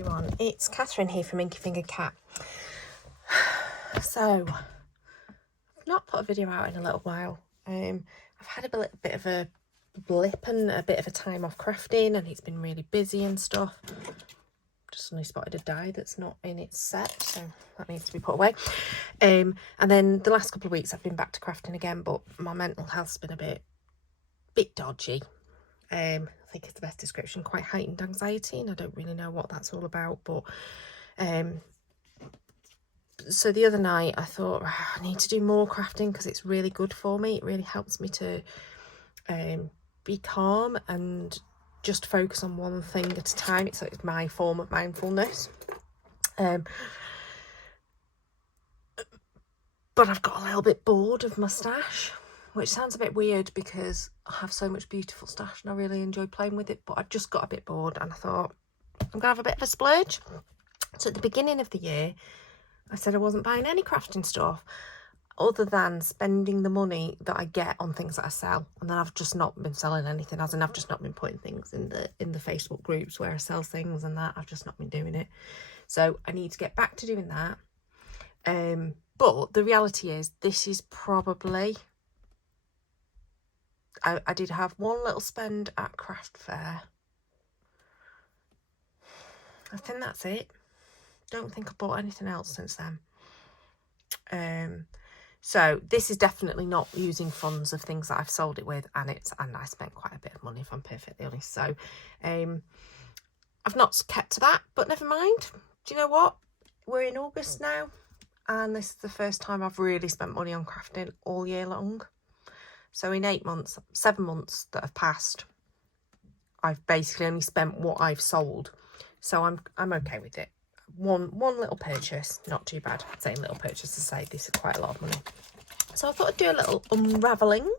everyone, it's Catherine here from Inky Finger Cat. So, I've not put a video out in a little while. I've had a bit of a blip and a bit of a time off crafting, and it's been really busy and stuff. Just suddenly spotted a die that's not in its set, so that needs to be put away. And then the last couple of weeks I've been back to crafting again, but my mental health's been a bit dodgy. I think it's the best description, quite heightened anxiety, and I don't really know what that's all about. But so the other night I thought, I need to do more crafting because it's really good for me. It really helps me to be calm and just focus on one thing at a time. It's my form of mindfulness. But I've got a little bit bored of my stash, which sounds a bit weird because I have so much beautiful stash and I really enjoy playing with it, but I just got a bit bored and I thought I'm gonna have a bit of a splurge. So at the beginning of the year I said I wasn't buying any crafting stuff other than spending the money that I get on things that I sell, and then I've just not been selling anything, as in I've just not been putting things in the Facebook groups where I sell things and that. I've just not been doing it, so I need to get back to doing that. But the reality is this is probably, I did have one little spend at craft fair. I think that's it. Don't think I bought anything else since then. So this is definitely not using funds of things that I've sold it with, and I spent quite a bit of money, if I'm perfectly honest. So I've not kept to that, but never mind. Do you know what? We're in August now, and this is the first time I've really spent money on crafting all year long. So in 7 months that have passed, I've basically only spent what I've sold. So I'm okay with it. One little purchase, not too bad. Saying little purchase to say this is quite a lot of money. So I thought I'd do a little unboxing,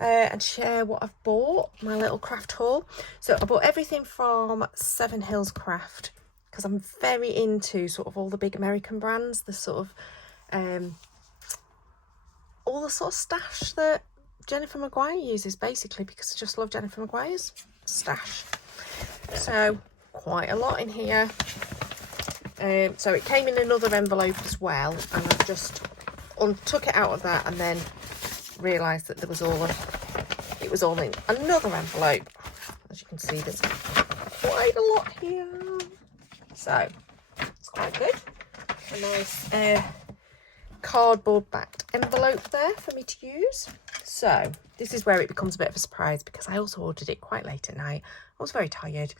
and share what I've bought, my little craft haul. So I bought everything from Seven Hills Craft because I'm very into sort of all the big American brands, the sort of all the sort of stash that Jennifer Maguire uses, basically, because I just love Jennifer Maguire's stash. So quite a lot in here. So it came in another envelope as well, and I just took it out of that and then realised that it was all in another envelope. As you can see, there's quite a lot here, so it's quite good. A nice cardboard backed envelope there for me to use. So this is where it becomes a bit of a surprise because I also ordered it quite late at night. I was very tired.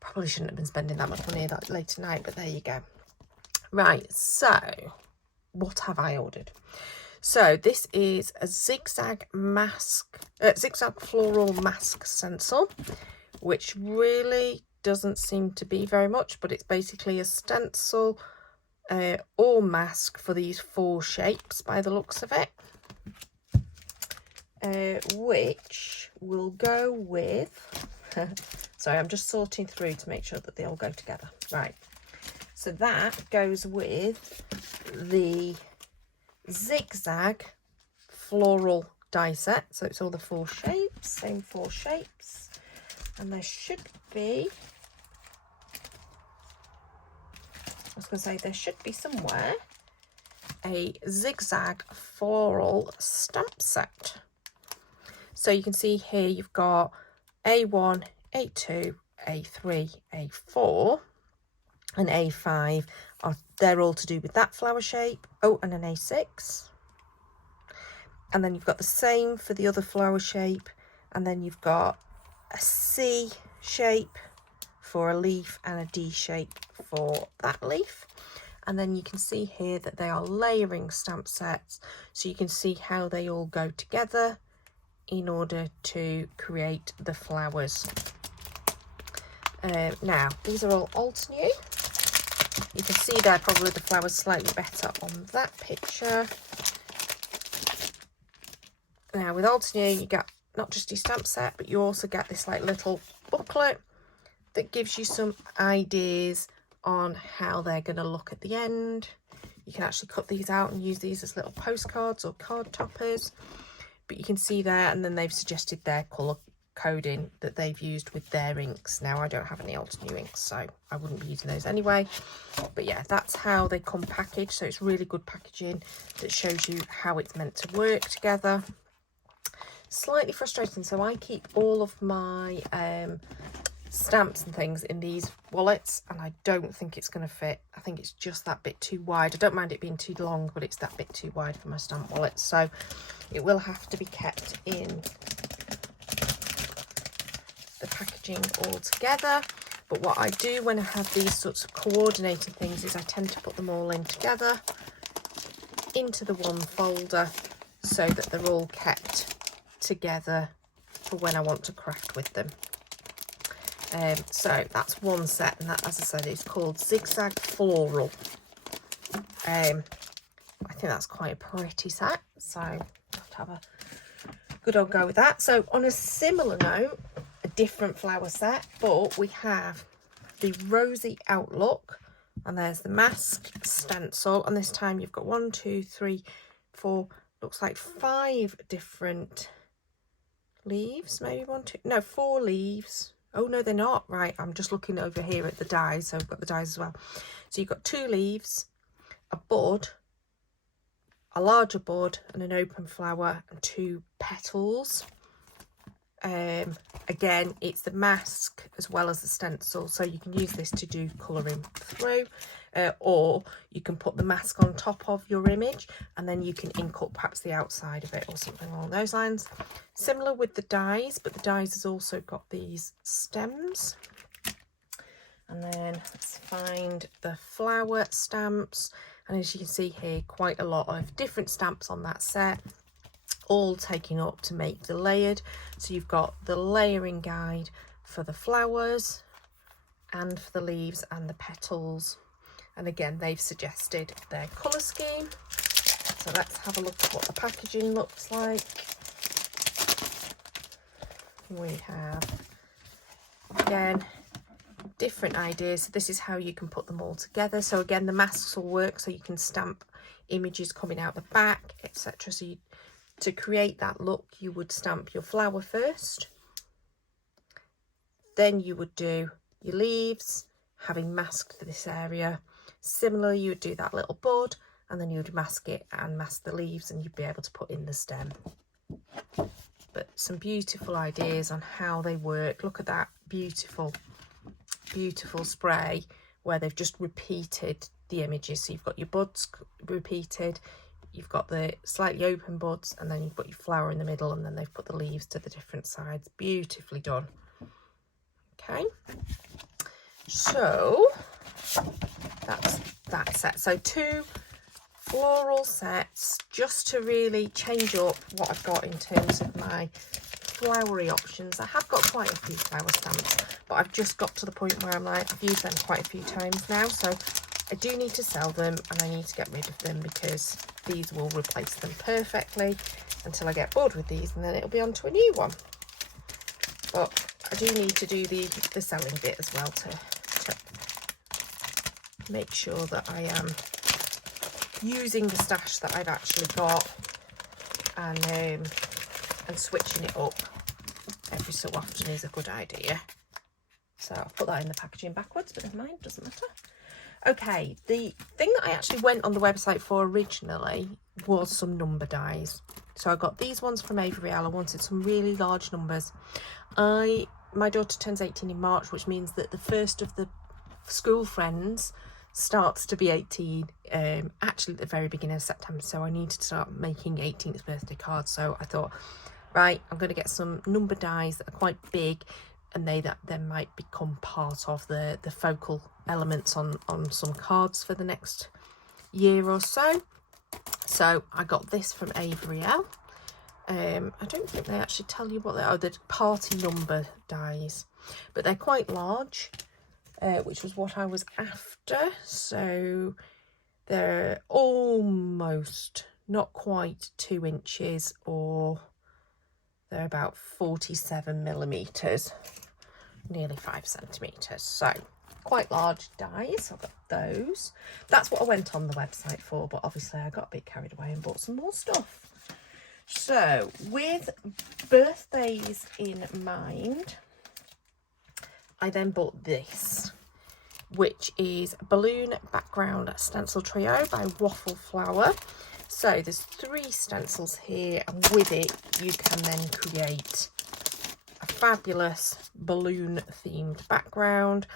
Probably shouldn't have been spending that much money that late at night, but there you go. Right, so what have I ordered? So this is a zigzag floral mask stencil, which really doesn't seem to be very much, but it's basically a stencil or mask for these 4 shapes by the looks of it, which will go with sorry, I'm just sorting through to make sure that they all go together. Right, so that goes with the zigzag floral die set. So it's all the 4 shapes, same 4 shapes, and there should be, there should be somewhere a zigzag floral stamp set. So you can see here you've got A1, A2, A3, A4 and A5. They're all to do with that flower shape. Oh, and an A6. And then you've got the same for the other flower shape. And then you've got a C shape for a leaf and a D shape for that leaf. And then you can see here that they are layering stamp sets. So you can see how they all go together in order to create the flowers. Now, these are all Alt New. You can see there probably the flowers slightly better on that picture. Now, with Alt New, you get not just your stamp set, but you also get this like little booklet that gives you some ideas on how they're going to look at the end. You can actually cut these out and use these as little postcards or card toppers. But you can see there, and then they've suggested their colour coding that they've used with their inks. Now I don't have any Altenew inks, so I wouldn't be using those anyway. But yeah, that's how they come packaged. So it's really good packaging that shows you how it's meant to work together. Slightly frustrating, so I keep all of my stamps and things in these wallets, and I don't think it's going to fit. I think it's just that bit too wide. I don't mind it being too long, but it's that bit too wide for my stamp wallet, so it will have to be kept in the packaging all together. But what I do when I have these sorts of coordinating things is I tend to put them all in together into the one folder so that they're all kept together for when I want to craft with them. So that's one set, and that, as I said, is called Zigzag Floral. I think that's quite a pretty set, so I'll have to have a good old go with that. So on a similar note, a different flower set, but we have the Rosy Outlook, and there's the mask stencil, and this time you've got 1, 2, 3, 4, looks like 5 different leaves, maybe 1, 2, no, 4 leaves. Oh no, they're not. Right, I'm just looking over here at the dies, so I've got the dies as well. So you've got 2 leaves, a bud, a larger bud, and an open flower, and 2 petals. Again, it's the mask as well as the stencil, so you can use this to do colouring through, or you can put the mask on top of your image and then you can ink up perhaps the outside of it or something along those lines. Similar with the dies, but the dies has also got these stems. And then let's find the flower stamps, and as you can see here, quite a lot of different stamps on that set, all taking up to make the layered. So you've got the layering guide for the flowers and for the leaves and the petals, and again they've suggested their colour scheme. So let's have a look at what the packaging looks like. We have, again, different ideas. So this is how you can put them all together. So again, the masks will work, so you can stamp images coming out the back, etc. So to create that look, you would stamp your flower first, then you would do your leaves, having masked this area. Similarly, you would do that little bud, and then you would mask it and mask the leaves, and you'd be able to put in the stem. But some beautiful ideas on how they work. Look at that beautiful, beautiful spray where they've just repeated the images. So you've got your buds repeated, you've got the slightly open buds, and then you've got your flower in the middle, and then they've put the leaves to the different sides. Beautifully done. Okay, so that's that set. So 2 floral sets, just to really change up what I've got in terms of my flowery options. I have got quite a few flower stamps, but I've just got to the point where I'm like, I've used them quite a few times now, so I do need to sell them and I need to get rid of them, because these will replace them perfectly until I get bored with these, and then it'll be on to a new one. But I do need to do the selling bit as well to make sure that I am using the stash that I've actually got, and switching it up every so often is a good idea. So I'll put that in the packaging backwards, but never mind, doesn't matter. Okay, the thing that I actually went on the website for originally was some number dies. So I got these ones from Avery Elle. I wanted some really large numbers. My daughter turns 18 in March, which means that the first of the school friends starts to be 18 actually at the very beginning of September, so I need to start making 18th birthday cards. So I thought, right, I'm going to get some number dies that are quite big, and they that then might become part of the focal elements on some cards for the next year or so. So I got this from Avery Elle. I don't think they actually tell you what they are. The party number dies, but they're quite large, which was what I was after. So they're almost, not quite 2 inches, or they're about 47 millimeters, nearly 5 centimeters. So quite large dies. I've got those. That's what I went on the website for, but obviously I got a bit carried away and bought some more stuff. So with birthdays in mind, I then bought this, which is Balloon Background Stencil Trio by Waffle Flower. So there's 3 stencils here, and with it you can then create a fabulous balloon themed background,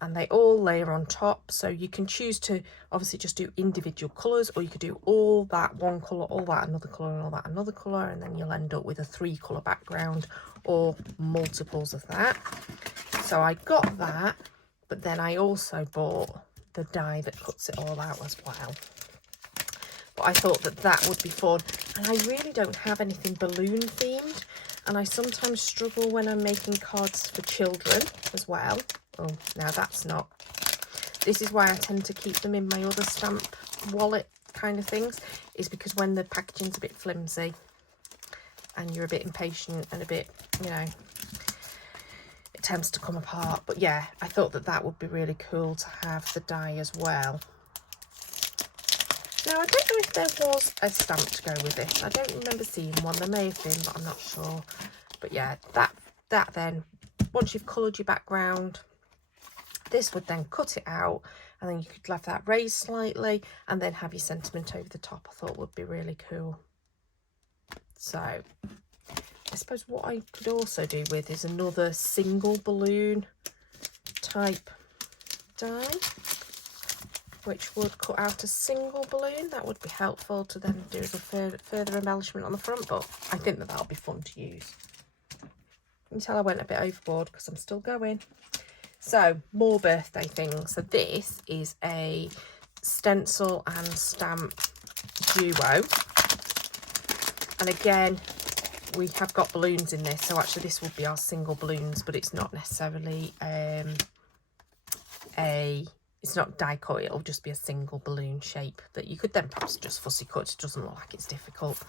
and they all layer on top. So you can choose to obviously just do individual colours, or you could do all that one colour, all that another colour, and all that another colour, and then you'll end up with a 3 colour background or multiples of that. So I got that, but then I also bought the die that cuts it all out as well. But I thought that that would be fun, and I really don't have anything balloon themed, and I sometimes struggle when I'm making cards for children as well. Oh, now that's not. This is why I tend to keep them in my other stamp wallet kind of things, is because when the packaging's a bit flimsy and you're a bit impatient and a bit, you know, it tends to come apart. But yeah, I thought that that would be really cool to have the die as well. Now, I don't know if there was a stamp to go with this. I don't remember seeing one. There may have been, but I'm not sure. But yeah, that then, once you've coloured your background, this would then cut it out, and then you could have that raised slightly and then have your sentiment over the top. I thought would be really cool. So I suppose what I could also do with is another single balloon type die, which would cut out a single balloon. That would be helpful to then do the further embellishment on the front, but I think that that'll be fun to use. You can tell I went a bit overboard because I'm still going. So, more birthday things. So this is a stencil and stamp duo. And again, we have got balloons in this. So actually this will be our single balloons, but it's not necessarily it's not die cut. It'll just be a single balloon shape that you could then perhaps just fussy cut. It doesn't look like it's difficult.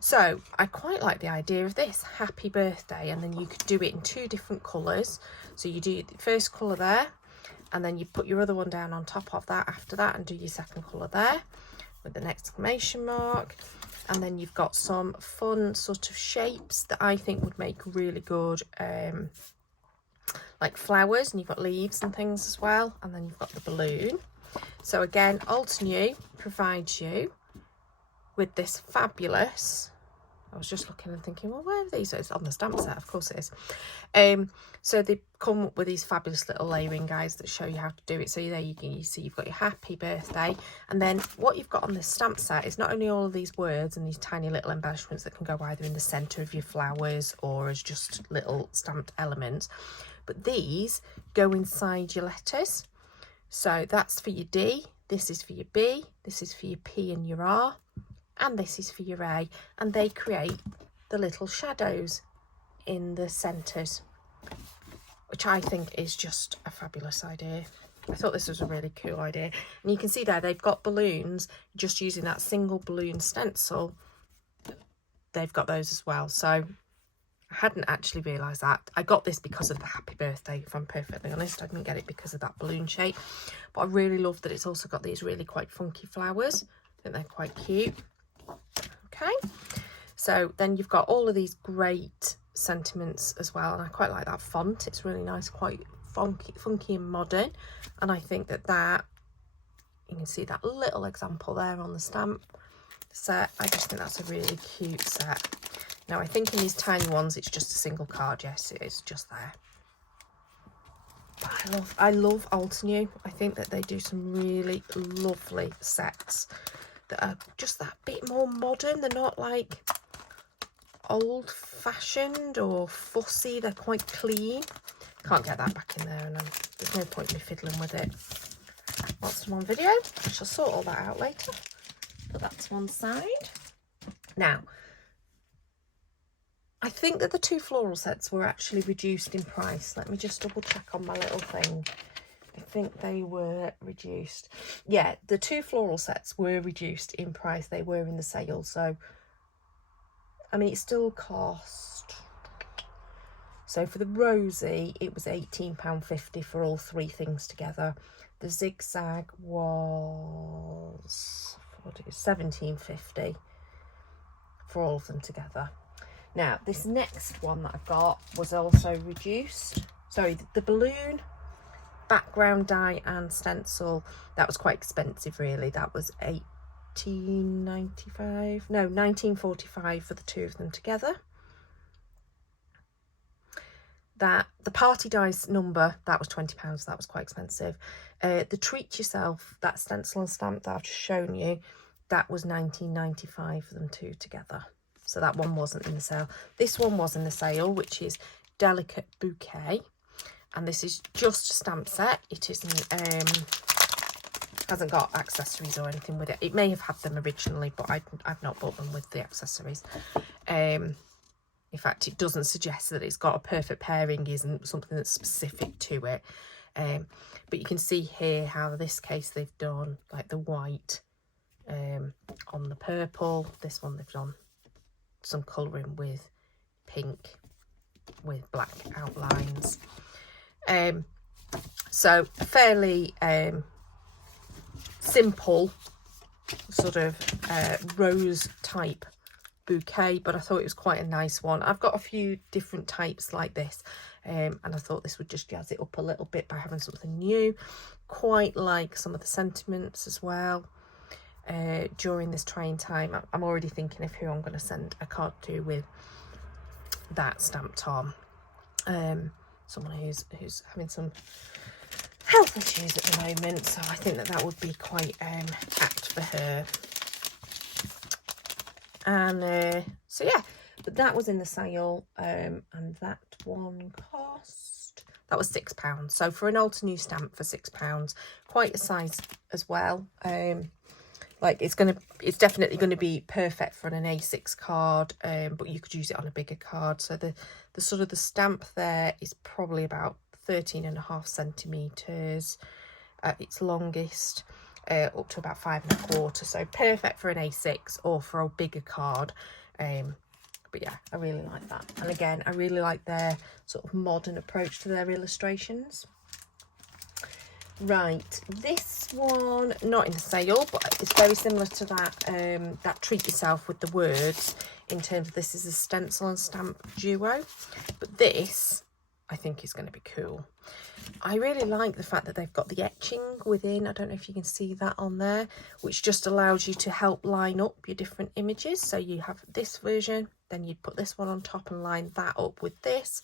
So I quite like the idea of this, happy birthday, and then you could do it in 2 different colours. So you do the first colour there, and then you put your other one down on top of that after that, and do your second colour there with an exclamation mark. And then you've got some fun sort of shapes that I think would make really good like flowers, and you've got leaves and things as well, and then you've got the balloon. So again, Altenew provides you with this fabulous, I was just looking and thinking, well, where are these? So it's on the stamp set, of course it is. So they come up with these fabulous little layering guides that show you how to do it. So there you see you've got your happy birthday, and then what you've got on this stamp set is not only all of these words and these tiny little embellishments that can go either in the centre of your flowers or as just little stamped elements, but these go inside your letters. So that's for your D, this is for your B, this is for your P and your R, and this is for your A, and they create the little shadows in the centres, which I think is just a fabulous idea. I thought this was a really cool idea. And you can see there they've got balloons, just using that single balloon stencil. They've got those as well. So I hadn't actually realised that. I got this because of the happy birthday, if I'm perfectly honest. I didn't get it because of that balloon shape. But I really love that it's also got these really quite funky flowers. I think they're quite cute. Okay. So then you've got all of these great sentiments as well. And I quite like that font. It's really nice, quite funky and modern. And I think that you can see that little example there on the stamp set. I just think that's a really cute set. Now, I think in these tiny ones, it's just a single card. Yes, it is just there. But I love Altenew. I think that they do some really lovely sets that are just that bit more modern. They're not like old-fashioned or fussy. They're quite clean. Can't get that back in there, and there's no point in me fiddling with it. That's them on video. I shall sort all that out later. Put that to one side. Now, I think that the 2 floral sets were actually reduced in price. Let me just double check on my little thing. I think they were reduced. Yeah, the 2 floral sets were reduced in price. They were in the sale. So, I mean, it still cost. So for the Rosy, it was £18.50 for all 3 things together. The zigzag was £17.50. for all of them together. Now, this next one that I've got was also reduced. Sorry, the balloon, background die and stencil, that was quite expensive really. That was $19.45 for the two of them together. That the party dice number, that was £20, that was quite expensive. The treat yourself, that stencil and stamp that I've just shown you, that was £19.95 for them two together. So that one wasn't in the sale. This one was in the sale, which is Delicate Bouquet, and this is just a stamp set. It isn't hasn't got accessories or anything with it. It may have had them originally, but I've not bought them with the accessories. In fact, it doesn't suggest that it's got a perfect pairing, isn't something that's specific to it. But you can see here how in this case they've done like the white on the purple. This one they've done some colouring with pink with black outlines. So a fairly simple sort of rose type bouquet, but I thought it was quite a nice one. I've got a few different types like this, and I thought this would just jazz it up a little bit by having something new. Quite like some of the sentiments as well. During this trying time, I'm already thinking of who I'm going to send a card to with that stamped on. Someone who's having some health issues at the moment, so I think that would be quite apt for her. And so yeah, but that was in the sale, and that one cost, that was £6. So for an Altenew stamp for £6, quite a size as well. Like it's definitely going to be perfect for an A6 card, but you could use it on a bigger card. So the sort of the stamp there is probably about 13.5 centimetres at its longest, up to about 5.25. So perfect for an A6 or for a bigger card. But yeah, I really like that. And again, I really like their sort of modern approach to their illustrations. Right, this one not in the sale, but it's very similar to that that treat yourself with the words, in terms of this is a stencil and stamp duo, but this I think is going to be cool. I really like the fact that they've got the etching within. I don't know if you can see that on there, which just allows you to help line up your different images. So you have this version, then you put this one on top and line that up with this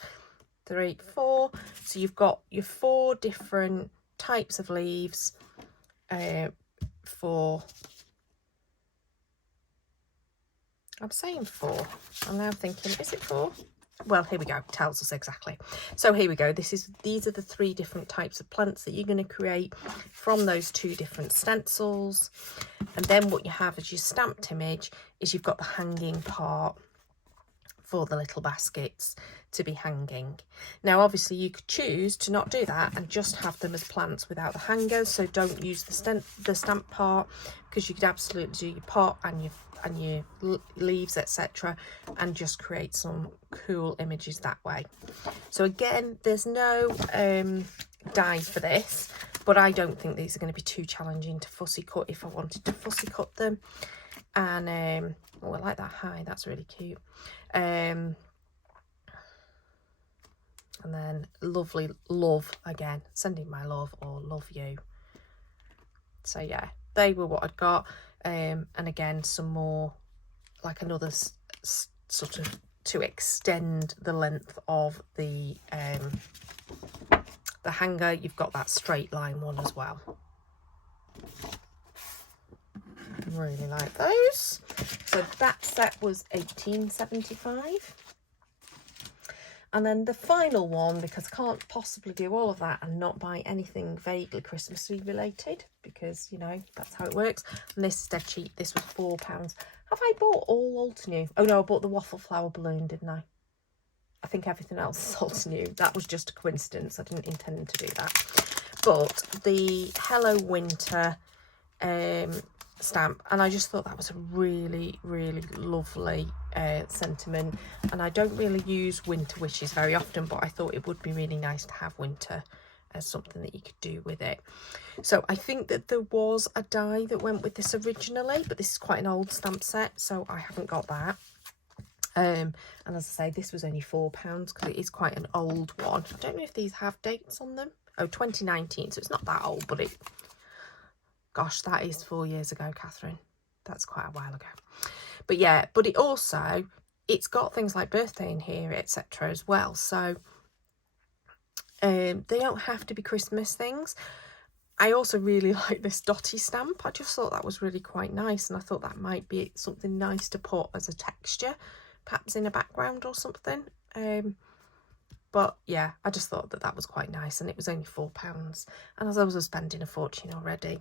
3, 4. So you've got your 4 different types of leaves for, I'm saying 4, I'm now thinking, is it 4? Well, here we go, tells us exactly. So here we go, these are the 3 different types of plants that you're going to create from those 2 different stencils. And then what you have as your stamped image is you've got the hanging part for the little baskets to be hanging. Now obviously you could choose to not do that and just have them as plants without the hangers, so don't use the stamp part, because you could absolutely do your pot and your leaves, etc., and just create some cool images that way. So again, there's no die for this, but I don't think these are going to be too challenging to fussy cut if I wanted to fussy cut them. And oh, I like that high, that's really cute. And then lovely love, again, sending my love or love you. So yeah, they were what I'd got. And again, some more, like another sort of to extend the length of the hanger. You've got that straight line one as well. Really like those. So that set was £18.75. And then the final one, because I can't possibly do all of that and not buy anything vaguely Christmassy related, because, you know, that's how it works. And this is dead cheap. This was £4. Have I bought all Altenew? Oh no, I bought the waffle flower balloon, didn't I? I think everything else is Altenew. That was just a coincidence. I didn't intend to do that. But the Hello Winter stamp, and I just thought that was a really, really lovely sentiment. And I don't really use winter wishes very often, but I thought it would be really nice to have winter as something that you could do with it. So I think that there was a die that went with this originally, but this is quite an old stamp set, so I haven't got that. And as I say, this was only £4 because it is quite an old one. I don't know if these have dates on them. Oh, 2019, so it's not that old, but it, gosh, that is 4 years ago, Catherine. That's quite a while ago. But yeah, but it also, it's got things like birthday in here, etc. as well. So they don't have to be Christmas things. I also really like this dotty stamp. I just thought that was really quite nice, and I thought that might be something nice to put as a texture, perhaps in a background or something. But yeah, I just thought that that was quite nice, and it was only £4. And as I was spending a fortune already,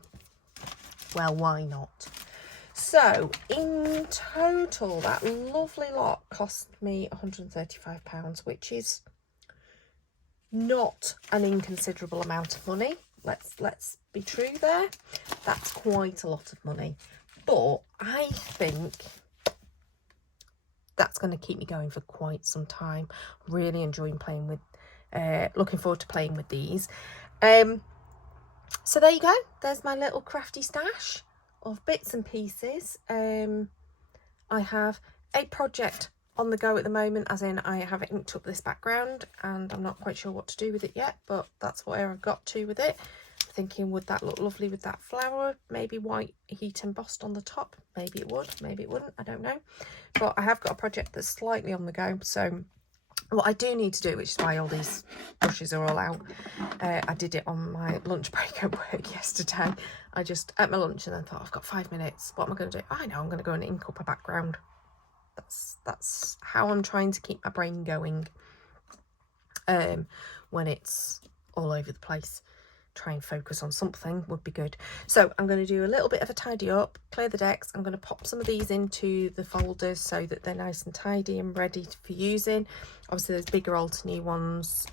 well, why not? So in total, that lovely lot cost me £135, which is not an inconsiderable amount of money. Let's be true there. That's quite a lot of money, but I think that's going to keep me going for quite some time. Really enjoying playing with, looking forward to playing with these. So there you go. There's my little crafty stash of bits and pieces. I have a project on the go at the moment, as in I have inked up this background and I'm not quite sure what to do with it yet, but that's where I've got to with it. I'm thinking, would that look lovely with that flower? Maybe white heat embossed on the top. Maybe it would, maybe it wouldn't, I don't know. But I have got a project that's slightly on the go, so what I do need to do, which is why all these brushes are all out, I did it on my lunch break at work yesterday. I just ate my lunch and then thought, I've got 5 minutes, what am I going to do? I know, I'm going to go and ink up a background. That's how I'm trying to keep my brain going when it's all over the place. Try and focus on something would be good. So I'm going to do a little bit of a tidy up, clear the decks. I'm going to pop some of these into the folders so that they're nice and tidy and ready for using. Obviously those bigger Alternate ones,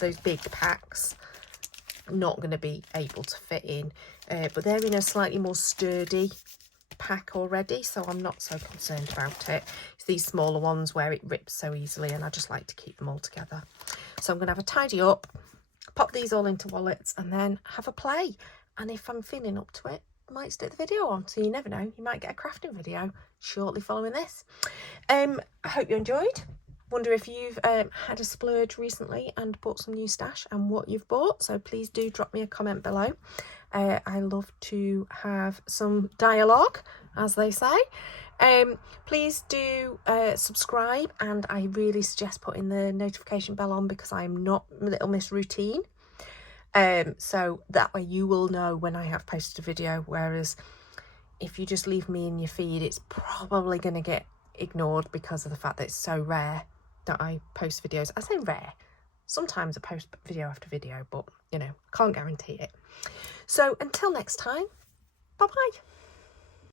those big packs, not going to be able to fit in, but they're in a slightly more sturdy pack already, so I'm not so concerned about it. It's these smaller ones where it rips so easily, and I just like to keep them all together. So I'm going to have a tidy up, pop these all into wallets, and then have a play. And if I'm feeling up to it, I might stick the video on, so you never know, you might get a crafting video shortly following this. I hope you enjoyed. Wonder if you've had a splurge recently and bought some new stash and what you've bought, so please do drop me a comment below. I love to have some dialogue, as they say. Please do subscribe, and I really suggest putting the notification bell on because I'm not Little Miss Routine. So that way you will know when I have posted a video, whereas if you just leave me in your feed, it's probably going to get ignored because of the fact that it's so rare that I post videos. I say rare. Sometimes I post video after video, but, you know, can't guarantee it. So until next time, bye-bye.